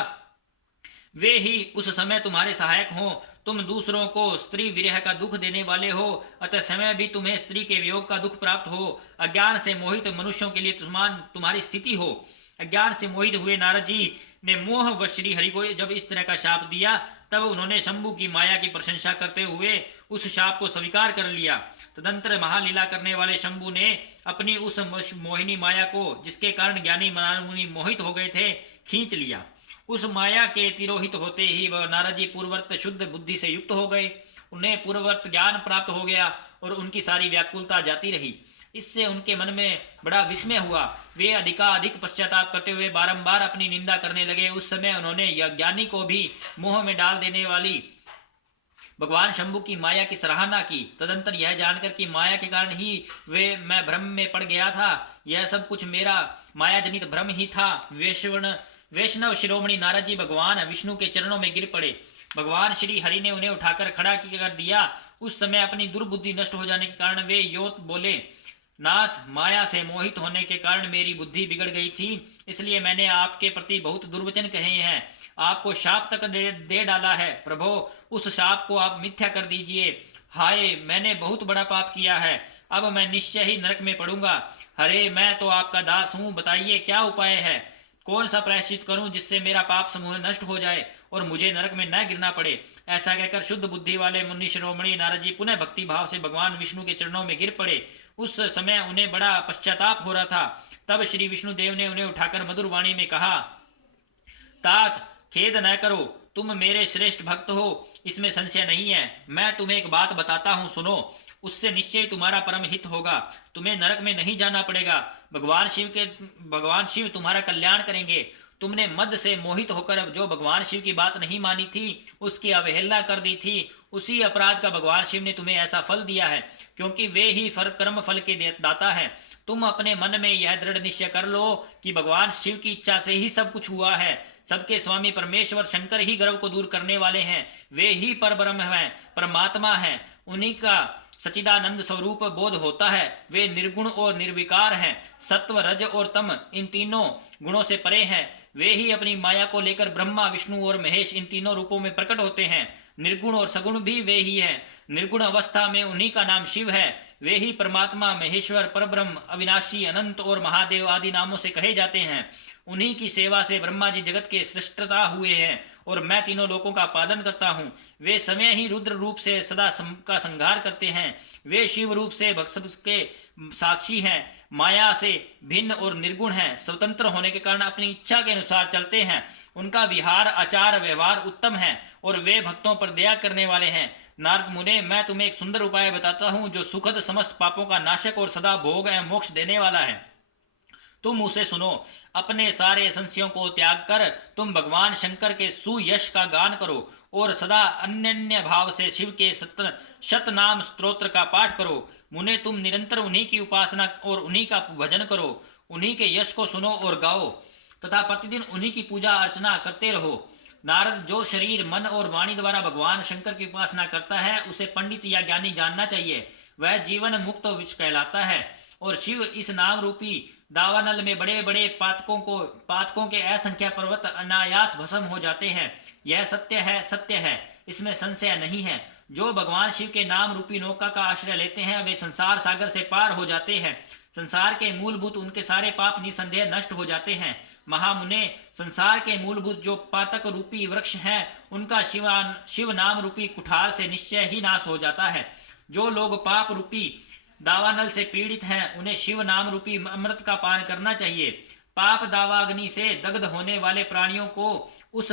वे ही उस समय तुम्हारे सहायक हों। तुम दूसरों को स्त्री विरह का दुख देने वाले हो, अतः समय भी तुम्हें स्त्री के वियोग का दुख प्राप्त हो। अज्ञान से मोहित मनुष्यों के लिए तुम्हारी स्थिति हो। अज्ञान से मोहित हुए नारद जी ने मोह व श्री हरि को जब इस तरह का शाप दिया, तब उन्होंने शंभु की माया की प्रशंसा करते हुए उस शाप को स्वीकार कर लिया। तदंतर महालीला करने वाले शंभु ने अपनी उस मोहिनी माया को, जिसके कारण ज्ञानी मुनि मोहित हो गए थे, खींच लिया। उस माया के तिरोहित होते ही वह नारद जी पूर्ववर्त शुद्ध बुद्धि से युक्त हो गए। उन्हें पूर्ववर्त ज्ञान प्राप्त हो गया और उनकी सारी व्याकुलता जाती रही। इससे उनके मन में बड़ा विस्मय हुआ। वे अधिकाधिक पश्चाताप करते हुए बारंबार अपनी निंदा करने लगे। उस समय उन्होंने ज्ञानी को भी मोह में डाल देने वाली भगवान शंभु की माया की सराहना की। तदंतर यह जानकर कि माया के कारण ही मैं भ्रम में पड़ गया था, यह सब कुछ मेरा माया जनित भ्रम ही था, वैष्णव शिरोमणि नारद जी भगवान विष्णु के चरणों में गिर पड़े। भगवान श्री हरि ने उन्हें उठाकर खड़ा कर दिया। उस समय अपनी दुर्बुद्धि नष्ट हो जाने के कारण वे योत बोले, नाथ, माया से मोहित होने के कारण मेरी बुद्धि बिगड़ गई थी, इसलिए मैंने आपके प्रति बहुत दुर्वचन कहे हैं, आपको शाप तक दे डाला है। प्रभो, उस शाप को आप मिथ्या कर दीजिए। हाय, मैंने बहुत बड़ा पाप किया है, अब मैं निश्चय ही नरक में पड़ूंगा। हरे, मैं तो आपका दास हूँ, बताइए क्या उपाय है, कौन सा प्रायश्चित करूं जिससे मेरा पाप समूह नष्ट हो जाए और मुझे नरक में न गिरना पड़े। ऐसा कहकर शुद्ध बुद्धि वाले मुनि शिरोमणि नारद जी पुनः भक्ति भाव से भगवान विष्णु के चरणों में गिर पड़े। उस समय उन्हें बड़ा पश्चाताप हो रहा था। तब श्री विष्णुदेव ने उन्हें उठाकर मधुर वाणी में कहा, तात, खेद न करो, तुम मेरे श्रेष्ठ भक्त हो, इसमें संशय नहीं है। मैं तुम्हें एक बात बताता हूँ, सुनो, उससे निश्चय तुम्हारा परम हित होगा, तुम्हें नरक में नहीं जाना पड़ेगा। भगवान शिव तुम्हारा कल्याण करेंगे। तुमने मद से मोहित होकर जो भगवान शिव की बात नहीं मानी थी, उसकी अवहेलना कर दी थी, उसी अपराध का भगवान शिव ने तुम्हें ऐसा फल दिया है, क्योंकि वे ही कर्म फल के दाता हैं। तुम अपने मन में यह दृढ़ निश्चय कर लो कि भगवान शिव की इच्छा से ही सब कुछ हुआ है। सबके स्वामी परमेश्वर शंकर ही गर्व को दूर करने वाले हैं, वे ही परब्रह्म हैं, परमात्मा हैं, उन्हीं का सचिदानंद स्वरूप बोध होता है। वे निर्गुण और निर्विकार हैं, सत्व, रज और तम इन तीनों गुणों से परे हैं। वे ही अपनी माया को लेकर ब्रह्मा, विष्णु और महेश इन तीनों रूपों में प्रकट होते हैं। निर्गुण और सगुण भी वे ही हैं। निर्गुण अवस्था में उन्हीं का नाम शिव है। वे ही परमात्मा, महेश्वर, परब्रह्म, अविनाशी, अनंत और महादेव आदि नामों से कहे जाते हैं। उन्हीं की सेवा से ब्रह्मा जी जगत के सृष्टता हुए हैं और मैं तीनों लोकों का पालन करता हूँ। वे समय ही रुद्र रूप से सदा का संहार करते हैं। वे शिव रूप से भक्त के साक्षी हैं, माया से भिन्न और निर्गुण हैं, स्वतंत्र होने के कारण अपनी इच्छा के अनुसार चलते हैं। उनका विहार, आचार, व्यवहार उत्तम है और वे भक्तों पर दया करने वाले हैं। नारद मुने, मैं तुम्हें एक सुंदर उपाय बताता हूँ जो सुखद, समस्त पापों का नाशक और सदा भोग एवं मोक्ष देने वाला है। तुम उसे सुनो। अपने सारे संशयों को त्याग कर तुम भगवान शंकर के सुयश का गान करो और सदा अनन्य भाव से शिव के शत नाम स्तोत्र का पाठ करो। मुने, तुम निरंतर उन्हीं की उपासना और उन्हीं का भजन करो, उन्हीं के यश को सुनो और गाओ तथा प्रतिदिन उन्हीं की पूजा अर्चना करते रहो। नारद, जो शरीर, मन और वाणी द्वारा भगवान शंकर की उपासना करता है, उसे पंडित या ज्ञानी जानना चाहिए। वह जीवन मुक्त विष कहलाता है और शिव इस नाम रूपी दावानल में बड़े बड़े पातकों के असंख्य पर्वत अनायास भस्म हो जाते हैं। यह सत्य है, इसमें संशय नहीं है। जो भगवान शिव के नाम रूपी नौका का आश्रय लेते हैं वे संसार सागर से पार हो जाते हैं। संसार के मूलभूत उनके सारे पाप निसंदेह नष्ट हो जाते हैं। महामुने, संसार के मूलभूत जो पातक रूपी वृक्ष हैं उनका शिव नाम रूपी कुठार से निश्चय ही नाश हो जाता है। जो लोग पाप रूपी दावानल से पीड़ित हैं उन्हें शिव नाम रूपी अमृत का पान करना चाहिए। पाप दावाग्नि से दग्ध होने वाले प्राणियों को उस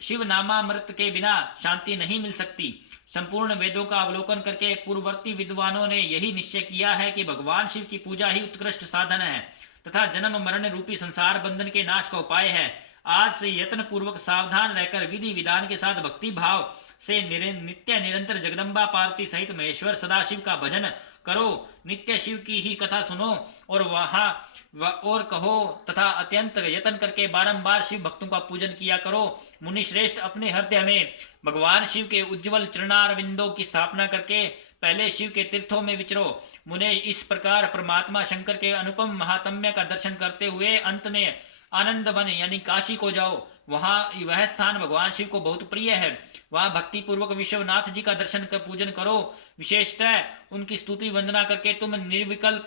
शिव नामामृत के बिना शांति नहीं मिल सकती। संपूर्ण वेदों का अवलोकन करके पूर्ववर्ती विद्वानों ने यही निश्चय किया है कि भगवान शिव की पूजा ही उत्कृष्ट साधन है तथा जन्म मरण रूपी संसार बंधन के नाश का उपाय है। आज से यत्न पूर्वक सावधान रहकर विधि विधान के साथ भक्ति भाव से नित्य निरंतर जगदम्बा पार्वती सहित महेश्वर सदाशिव का भजन करो। नित्य शिव की ही कथा सुनो और कहो तथा अत्यंत यत्न करके बारंबार शिव भक्तों का पूजन किया करो। मुनि श्रेष्ठ, अपने हृदय में भगवान शिव के उज्जवल चरणारविंदों की स्थापना करके पहले शिव के तीर्थों में विचरो। मुने, इस प्रकार परमात्मा शंकर के अनुपम महात्म्य का दर्शन करते हुए अंत में आनंद वन यानी काशी को जाओ। वह स्थान भगवान शिव को बहुत प्रिय है। वहां भक्ति पूर्वक विश्वनाथ जी का दर्शन कर पूजन करो। विशेषतः उनकी स्तुति वंदना करके तुम निर्विकल्प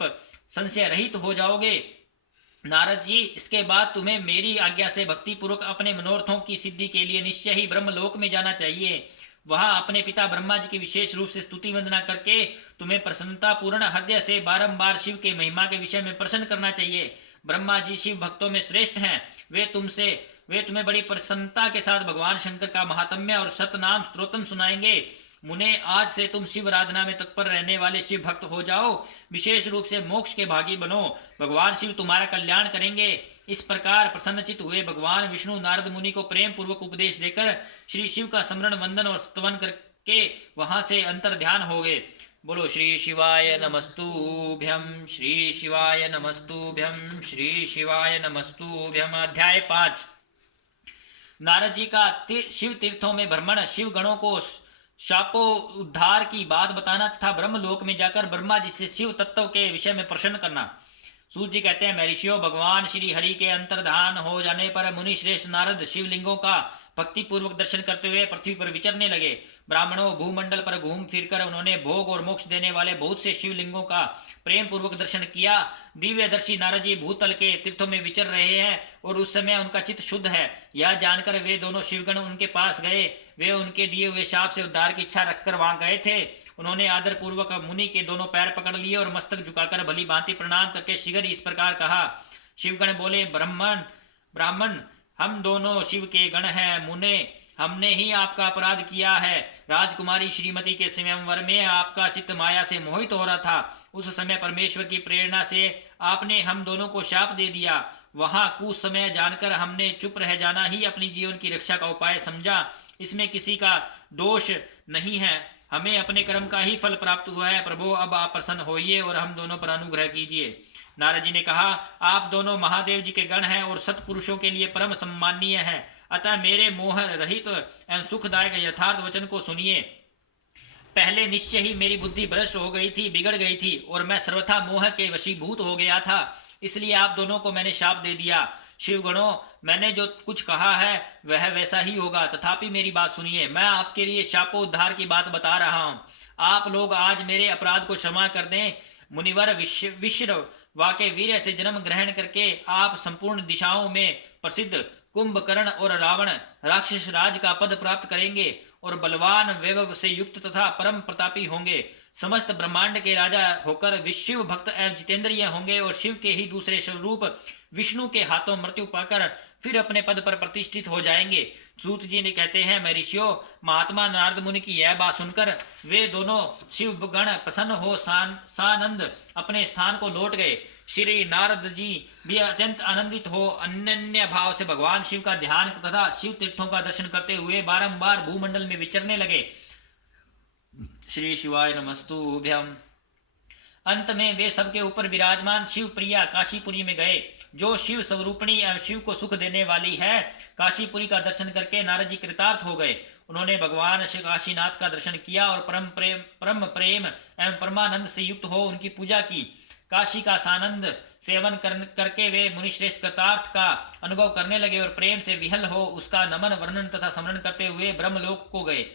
संशय रहित हो जाओगे। नारद जी, इसके बाद तुम्हें मेरी आज्ञा से भक्ति पूर्वक अपने मनोरथों की सिद्धि के लिए निश्चय ही ब्रह्मलोक में जाना चाहिए। वहां अपने पिता ब्रह्मा जी की विशेष रूप से स्तुति वंदना करके तुम्हें प्रसन्नता पूर्ण हृदय से बारंबार शिव के महिमा के विषय में प्रश्न करना चाहिए। ब्रह्मा जी शिव भक्तों में श्रेष्ठ हैं। वे तुम्हें बड़ी प्रसन्नता के साथ भगवान शंकर का महात्म्य और सतनाम स्तोत्रम सुनाएंगे। मुने, आज से तुम शिव आराधना में तत्पर रहने वाले शिव भक्त हो जाओ। विशेष रूप से मोक्ष के भागी बनो। भगवान शिव तुम्हारा कल्याण करेंगे। इस प्रकार प्रसन्नचित हुए भगवान विष्णु नारद मुनि को प्रेम पूर्वक उपदेश देकर श्री शिव का स्मरण वंदन और स्तवन करके वहां से अंतर ध्यान हो गए। बोलो श्री शिवाय नमस्तुभ्यम, श्री शिवाय नमस्तुभ्यम, श्री शिवाय नमस्तुभ्यम। अध्याय 5। नारद जी का शिव तीर्थों में भ्रमण, शिव गणों को शापो उद्धार की बात बताना तथा ब्रह्मलोक में जाकर ब्रह्मा जी से शिव तत्व के विषय में प्रश्न करना। सूत जी कहते हैं, महर्षियों, भगवान श्री हरि के अंतर्धान हो जाने पर मुनि श्रेष्ठ नारद शिवलिंगों का भक्ति पूर्वक दर्शन करते हुए पृथ्वी पर विचरने लगे। ब्राह्मणों, भूमंडल पर घूम फिरकर उन्होंने भोग और मोक्ष देने वाले बहुत से शिवलिंगों का प्रेम पूर्वक दर्शन किया। दिव्यदर्शी नारद जी भूतल के तीर्थों में विचर रहे हैं और उस समय उनका चित्त शुद्ध है, यह जानकर वे दोनों शिवगण उनके पास गए। वे उनके दिए हुए शाप से उद्धार की इच्छा रखकर वहां गए थे। उन्होंने आदर पूर्वक मुनि के दोनों पैर पकड़ लिए और मस्तक झुकाकर भली भांति प्रणाम करके शीघ्र इस प्रकार कहा। शिवगण बोले, ब्राह्मण, हम दोनों शिव के गण हैं। मुने, हमने ही आपका अपराध किया है। राजकुमारी श्रीमती के स्वयंवर में आपका चित्त माया से मोहित हो रहा था। उस समय परमेश्वर की प्रेरणा से आपने हम दोनों को शाप दे दिया। वहां कुछ समय जानकर हमने चुप रह जाना ही अपनी जीवन की रक्षा का उपाय समझा। इसमें किसी का दोष नहीं है, हमें अपने कर्म का ही फल प्राप्त हुआ है। प्रभु, अब आप प्रसन्न होइए और हम दोनों पर अनुग्रह कीजिए। नारद जी ने कहा, आप दोनों महादेव जी के गण हैं और सत्पुरुषों के लिए परम सम्माननीय हैं। अतः मेरे मोह रहित एवं सुखदायक यथार्थ वचन को सुनिए। पहले निश्चय ही मेरी बुद्धि भ्रष्ट हो गई थी, बिगड़ गई थी और मैं सर्वथा मोह के वशीभूत हो गया था। इसलिए आप दोनों को मैंने शाप दे दिया। शिवगणों, मैंने जो कुछ कहा है वह वैसा ही होगा, तथापि मेरी बात सुनिए। मैं आपके लिए शापोद्धार की बात बता रहा हूँ। आप लोग आज मेरे अपराध को क्षमा कर दें। मुनिवर विश्व वाके वीर्य से जन्म ग्रहण करके आप संपूर्ण दिशाओं में प्रसिद्ध कुंभकर्ण और रावण राक्षस राज का पद प्राप्त करेंगे और बलवान वैभव से युक्त तथा परम प्रतापी होंगे। समस्त ब्रह्मांड के राजा होकर विश्व भक्त एवं जितेंद्रिय होंगे और शिव के ही दूसरे स्वरूप विष्णु के हाथों मृत्यु पाकर फिर अपने पद पर प्रतिष्ठित हो जाएंगे। सूत जी ने कहते हैं, मैं ऋषियों, महात्मा नारद मुनि की यह बात सुनकर वे दोनों शिव गण प्रसन्न हो सानंद अपने स्थान को लौट गए। श्री नारद जी भी अत्यंत आनंदित हो अनन्य भाव से भगवान शिव का ध्यान तथा शिव तीर्थों का दर्शन करते हुए बारंबार भूमंडल में विचरने लगे। श्री शिवाय नमस्तुभ्यम। अंत में वे सबके ऊपर विराजमान शिव प्रिया काशीपुरी में गए, जो शिव स्वरूपिणी एवं शिव को सुख देने वाली है। काशीपुरी का दर्शन करके नारद जी कृतार्थ हो गए। उन्होंने भगवान श्री काशीनाथ का दर्शन किया और परम प्रेम एवं परमानंद से युक्त हो उनकी पूजा की। काशी का सानंद सेवन करके वे मुनिश्रेष्ठ कृतार्थ का अनुभव करने लगे और प्रेम से विहल हो उसका नमन वर्णन तथा स्मरण करते हुए ब्रह्मलोक को गए।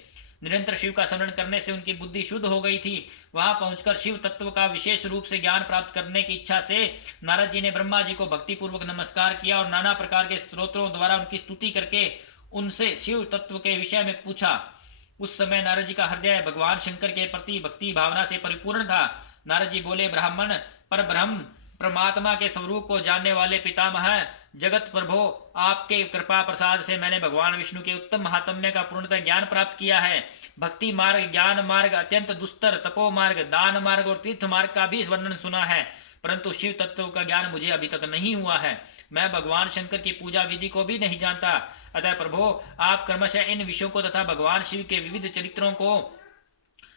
निरंतर शिव का स्मरण करने से उनकी बुद्धि शुद्ध हो गई थी। वहां पहुंचकर शिव तत्व का विशेष रूप से ज्ञान प्राप्त करने की इच्छा से नारद जी ने ब्रह्मा जी को भक्तिपूर्वक नमस्कार किया और नाना प्रकार के स्तोत्रों द्वारा उनकी स्तुति करके उनसे शिव तत्व के विषय में पूछा। उस समय नारद जी का हृदय भगवान शंकर के प्रति भक्ति भावना से परिपूर्ण था। नारद जी बोले, ब्राह्मण पर ब्रह्म परमात्मा के स्वरूप को जानने वाले पितामह जगत प्रभो, आपके कृपा प्रसाद से मैंने भगवान विष्णु के उत्तम महात्म्य का पूर्णतः ज्ञान प्राप्त किया है। भक्ति मार्ग, ज्ञान मार्ग, अत्यंत दुस्तर तपो मार्ग, दान मार्ग और तीर्थ मार्ग का भी वर्णन सुना है, परंतु शिव तत्व का ज्ञान मुझे अभी तक नहीं हुआ है। मैं भगवान शंकर की पूजा विधि को भी नहीं जानता। अतः प्रभो, आप क्रमशः इन विषयों को तथा भगवान शिव के विविध चरित्रों को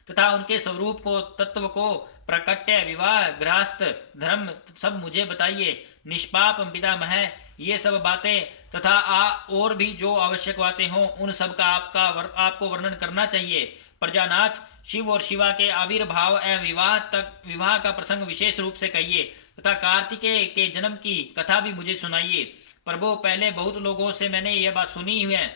तथा उनके स्वरूप को, तत्व को, प्रकट्य, विवाह, गृहस्थ धर्म सब मुझे बताइए। निष्पाप पितामह, ये सब बातें तथा और भी जो आवश्यक बातें हों उन सब का आपको वर्णन करना चाहिए। प्रजानाथ, शिव और शिवा के आविर्भाव एवं विवाह का प्रसंग विशेष रूप से कहिए तथा कार्तिकेय के जन्म की कथा भी मुझे सुनाइए। प्रभु, पहले बहुत लोगों से मैंने यह बात सुनी हुई है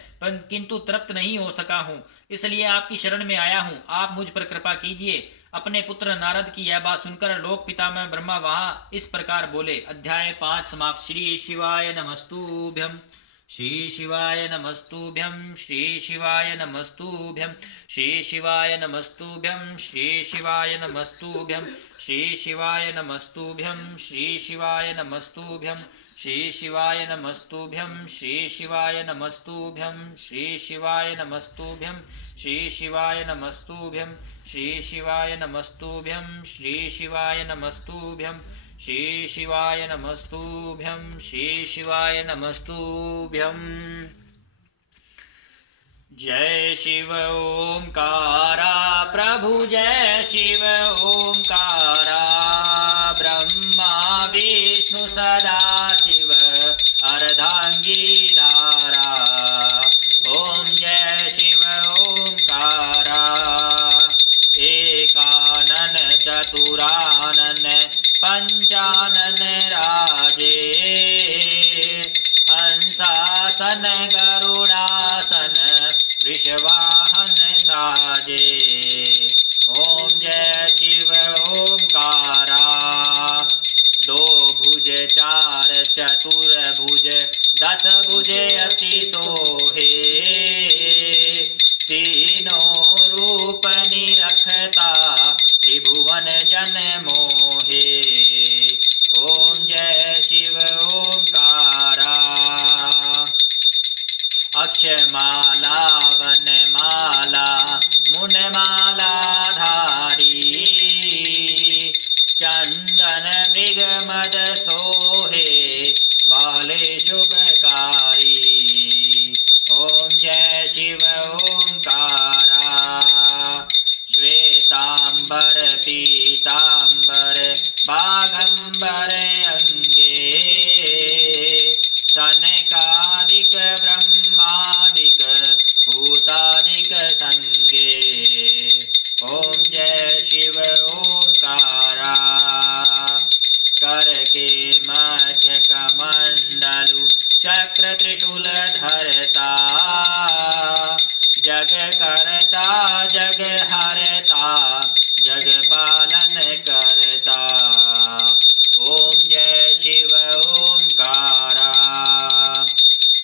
किंतु तृप्त नहीं हो सका हूँ, इसलिए आपकी शरण में आया हूँ। आप मुझ पर कृपा कीजिए। अपने पुत्र नारद की यह बात सुनकर लोक पितामह ब्रह्मा वहाँ इस प्रकार बोले। अध्याय 5 समाप्त। श्री शिवाय नमस्तुभ्यं। श्री शिवाय नमस्तुभ्यं। श्री शिवाय नमस्तुभ्यं। श्री शिवाय नमस्तुभ्यं। श्री शिवाय नमस्तुभ्यं। श्री शिवाय नमस्तुभ्यं। श्री शिवाय नमस्तुभ्यं। श्री शिवाय नमस्तुभ्यं। श्री शिवाय नमस्तुभ्यं। श्री शिवाय नमस्तुभ्यं। श्री शिवाय नमस्तुभ्यं। श्री शिवाय नमस्तुभ्यं। श्री शिवाय नमस्तुभ्यं। श्री शिवाय नमस्तुभ्यं। श्री शिवाय नमस्तुभ्यं। जय शिव ओंकारा प्रभु, जय शिव ओंकारा। ब्रह्मा विष्णु सदा शिव अर्धांगी धारा। ओम जय शिव ओंकारा। एकानन चतुरानन पंचानन राजे। हंसासन गरुड़ासन वृषवाहन साजे। ओम जय शिव ओंकारा। दो भुज चार चतुर्भुज, 10 भुजे अति सोहे। तीनों रूप निरखता त्रिभुवन जन मोहे। ओम जय शिव ओंकारा। अक्षमाला वनमाला मुनमाला धारी। चंदन मृग मद सोहे बाले शुभकारी। ओम जय शिव ओंकारा। श्वेतांबर पीतांबर बाघंबर अंगे। सनकादिक ब्रह्मादिक भूतादिक संगे। ओम जय शिव ओंकारा। कर के मध्य कमंडलु चक्र त्रिशूल धरता। जग करता जग हरता, जग पालन करता। ओम जय शिव ओंकारा।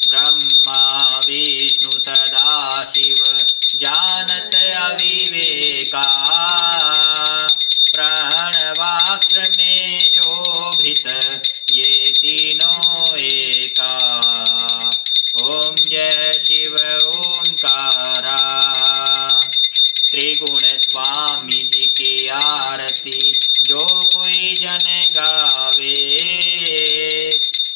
ब्रह्मा विष्णु सदा शिव जानत अविवेका। प्रणवाक्ष में शोभित ये तीनों एका। ओम जय शिव ओंकारा। त्रिगुण स्वामी जी की आरती जो कोई जन गावे।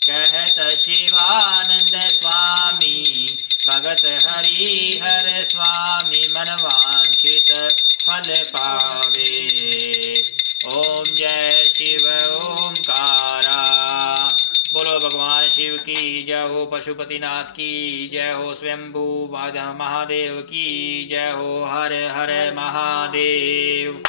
कहत शिवानंद स्वामी भगत हरिहर स्वामी मनवांछित फल पावे। ओम जय शिव ओंकारा। बोलो भगवान शिव की जय हो। पशुपतिनाथ की जय हो। स्वयंभू महादेव की जय हो। हर हर महादेव।